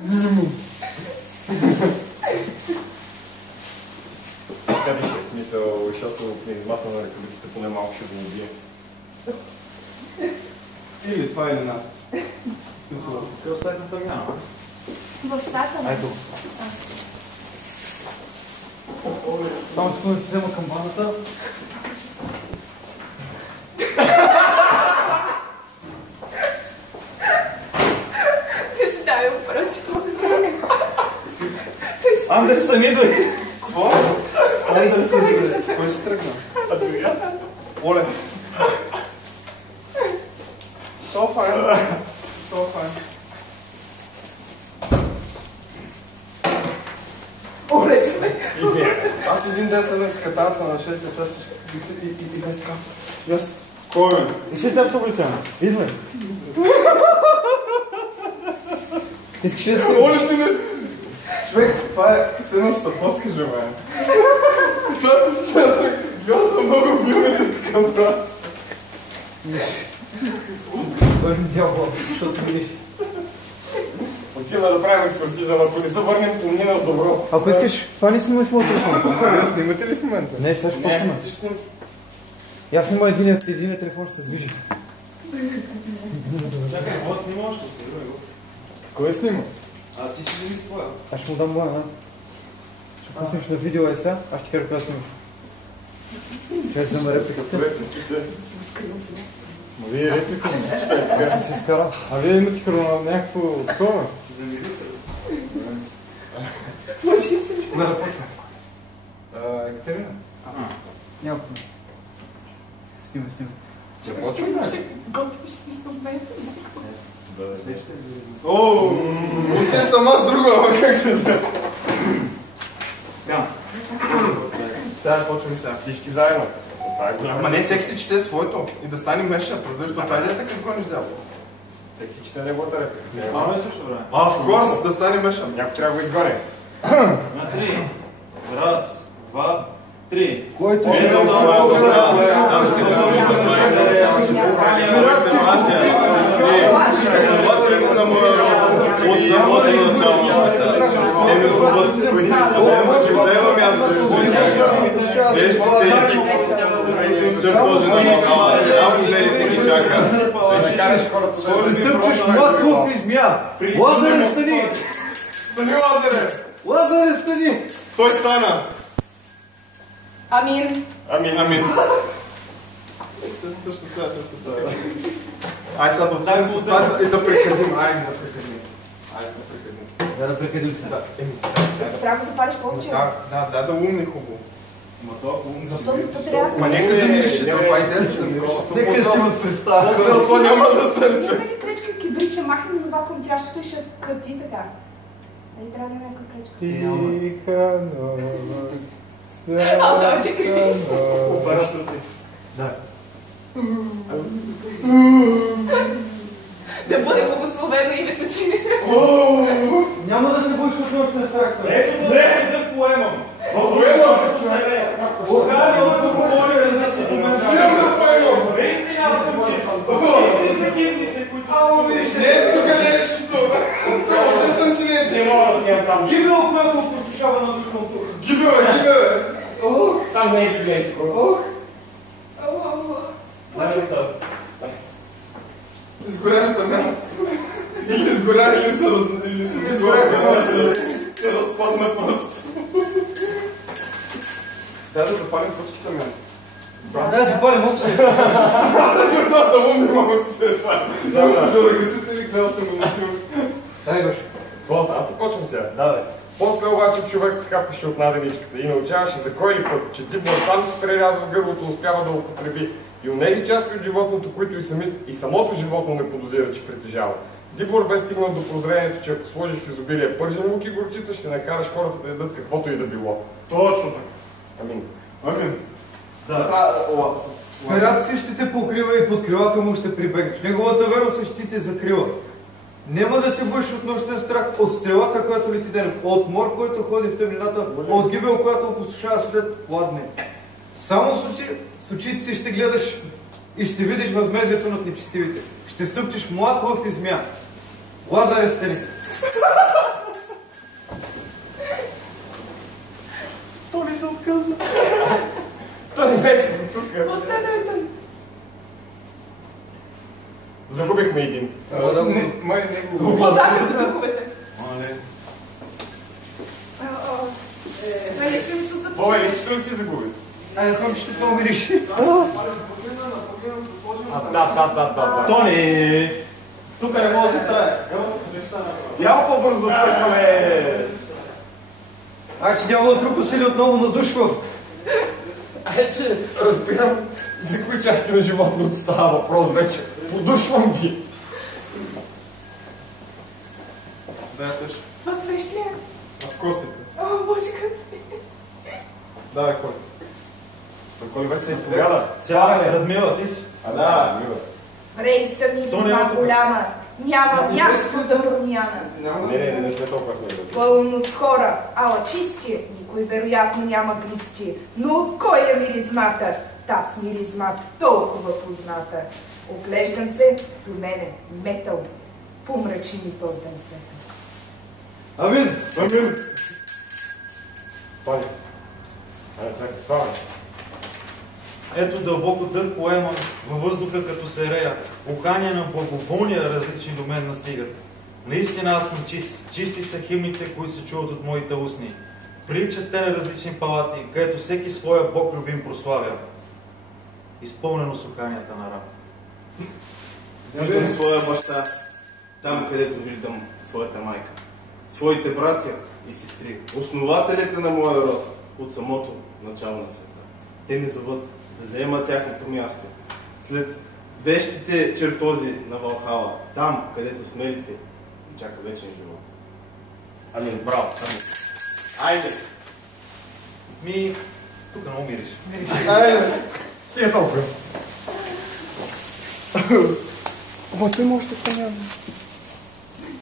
Минимум. Къде ще е смисъл, защото клинизмата на ръкавиците поне малко ще го убие. Или това или нас. Те оставят на тъмяна, В стата? Ето. Само секунда да си взема камбаната. Ти си дай въпроси. Андерсън, идвай! Какво? Андерсън, идвай! Кой си тръгна? Оле! So fine. So fine. Оле, човек! Аз един ден съм с каталата на 6 часа и без така. И аз... Кой е? И ще сте обличам. Идвай. Искаш ли да си... Оле, ти не... Човек, това е... Сено ще се подскажа, бе. Гледал съм много филмите така, брат. Той ми дявол, защото ми виж. Отиваме да правим експертиза, ако не се върнем, помнина с добро. Ако искаш, това не снимай с моят телефон. Вие снимате ли в момента? Не, сега ще почваме. И аз снимам един телефон, ще се движи. Чакай, какво снимаш? Кой снима? А ти си вземи с твоя. Аз ще му дам моя, Ще пуснеш на видео сега, аз ще кажа кога снимаш. Ще взема репликата. Ма вие реплика си Аз съм си изкарал. А вие имате някакво такова? Завиди се. Да започвам. Екатерина? Няма. Снимай. Готвиш си с мен. О, усещам аз друго, ама как се знае? Няма. Да, почваме сега. Всички заедно. Ама не всеки си чете своето и да стане меша, защото това е да какво не ждава. Всеки си чете неговата реплика. Мало е също време. А, в корс, да стане меша. Някой трябва да го изгоре. На 3. Раз, два, три. Който Ето, е много стъпчеш млад клуб и змия. Лазаре, стани! Стани, Лазаре! Лазаре, стани! Той стана! Амин. Амин. Също сега ще се дава. Ай, сега да отидем с това и да прекъдим. Ай, да прекъдим. Да прекъдим се. Трябва да запалиш повече. Да умни хубаво. Защото трябва Ма нека да мириш, това идеята да мириш. Нека си ме представя. Това няма да стане, че. Има ли клечка кибрид, че махнем това контрящото и ще кръти така? Нали трябва да има някаква клечка? Тиха нова, А, това чекай. Обачето ти. Да. Да бъде благословено името, че... Няма да се боиш от нощния страх. Ето да поемам. Поемам! Охрани да говоря, значи Спирам да поемам! наистина аз съм чист. Чисти са гибните, които... Не, тук не е чисто. Усещам, че не е чисто. мога да снимам там. Гибел, която опустошава на душното. Гибе, бе! Там не е библейско. Изгоряната мен. Или изгоря, или се разпадна просто. Трябва да запалим почките мен. Да, запалим общо. Да умни мога да се това. Жорагасите ли гледал съм го носил? Дай, Гош. Аз започвам сега. Да, бе. После обаче човек хапаше от наденичката и научаваше за кой ли път, че Дибор сам се прерязва гърлото, успява да употреби и онези части от животното, които и самото животно не подозира, че притежава. Дибор бе стигнал до прозрението, че ако сложиш в изобилие пържен лук и горчица, ще накараш хората да ядат каквото и да било. Точно така. Амин. Амин. Смирата си ще те покрива и под крилата му ще прибегнеш. Неговата верност ще ти те закрива. Няма да се боиш от нощния страх, от стрелата, която лети денем, от мор, който ходи в тъмнината, от гибел, която опустошава след пладне. Само с очите си ще гледаш и ще видиш възмездието над нечестивите. Ще стъпчеш млад лъв и змия. Лазаре, стани! духовете. Нали сме ми се Бой, започнали? лично ли си загуби? Ай, хомчето много мириш. Да. Тони! Тук не мога да се трае. Няма по-бързо да свършваме. Че няма да трупа сили отново надушва. Че разбирам за кои части на животното става въпрос вече. Подушвам ги. Да, я тъж. Това свещ ли е? А косите. О, Боже, как Давай, кой. Кой вече се изповяда? Сега, Радмила, ти си. Да. Рей са миризма голяма. Няма място за промяна. Не сме толкова смели. Пълно с хора, ала чисти. Никой вероятно няма глисти. Но от кой е миризмата? Таз миризма толкова позната. Оглеждам се, до мене метал. Помрачи ми този ден света. Амин! Амин! Тони. Чакай, това е. Ето дълбоко дъх поемам във въздуха като серея. Ухания на благоволния различни до мен настигат. Наистина аз съм чист. Чисти са химните, които се чуват от моите устни. Приличат те на различни палати, където всеки своя Бог любим прославя. Изпълнено с уханията на раб. Виждам своя баща, там където виждам своята майка. Своите братя и сестри, основателите на моя род от самото начало на света. Те ми зоват да заема тяхното място. След вещите чертози на Валхала, там където смелите и чака вечен живот. Амин, браво. Айде. Тук много мириш. Айде! Ти е толкова. Ама той има още по-няма.